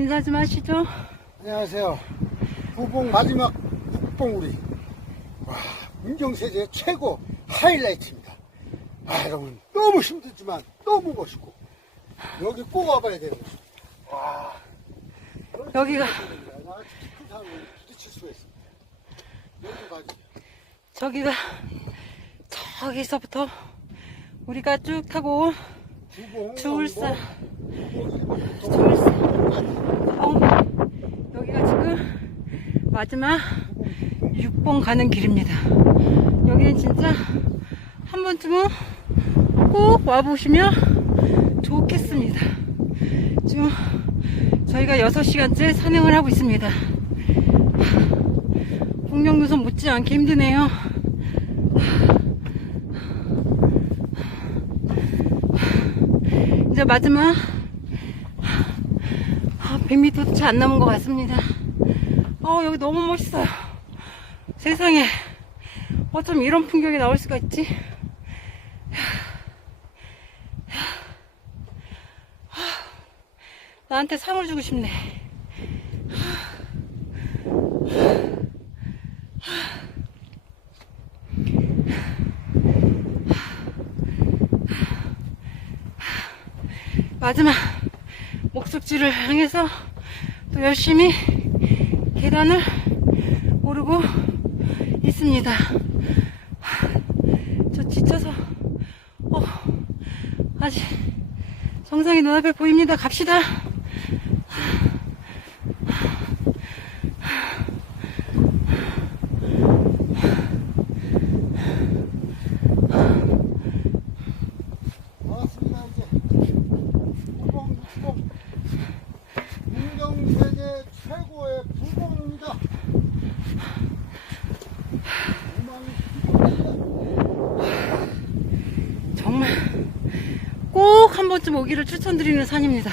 인사 좀 하시죠. 안녕하세요. 후봉 마지막 북봉우리. 와, 문경세제 최고 하이라이트입니다. 아, 여러분, 너무 힘들지만 너무 멋있고. 여기 꼭 와봐야 되는 곳. 와. 여기가, 나 깊은 산을 부딪힐 수가 있습니다. 여기 가지. 저기가, 저기서부터 우리가 쭉 타고 주울산, 주울산, 어, 여기가 지금 마지막 6번 가는 길입니다. 여기는 진짜 한 번쯤은 꼭 와보시면 좋겠습니다. 지금 저희가 6시간째 산행을 하고 있습니다. 공룡노선 못지않게 힘드네요. 이제 마지막 아, 100m도 채안 남은 것 같습니다. 어, 여기 너무 멋있어요. 세상에 어쩜 이런 풍경이 나올 수가 있지? 나한테 상을 주고 싶네. 마지막 목적지를 향해서 또 열심히 계단을 오르고 있습니다. 저 지쳐서 어, 아직 정상이 눈앞에 보입니다. 갑시다 이제. 후봉, 후봉. 문경 세제 최고의 부봉입니다. 정말 꼭 한 번쯤 오기를 추천드리는 산입니다.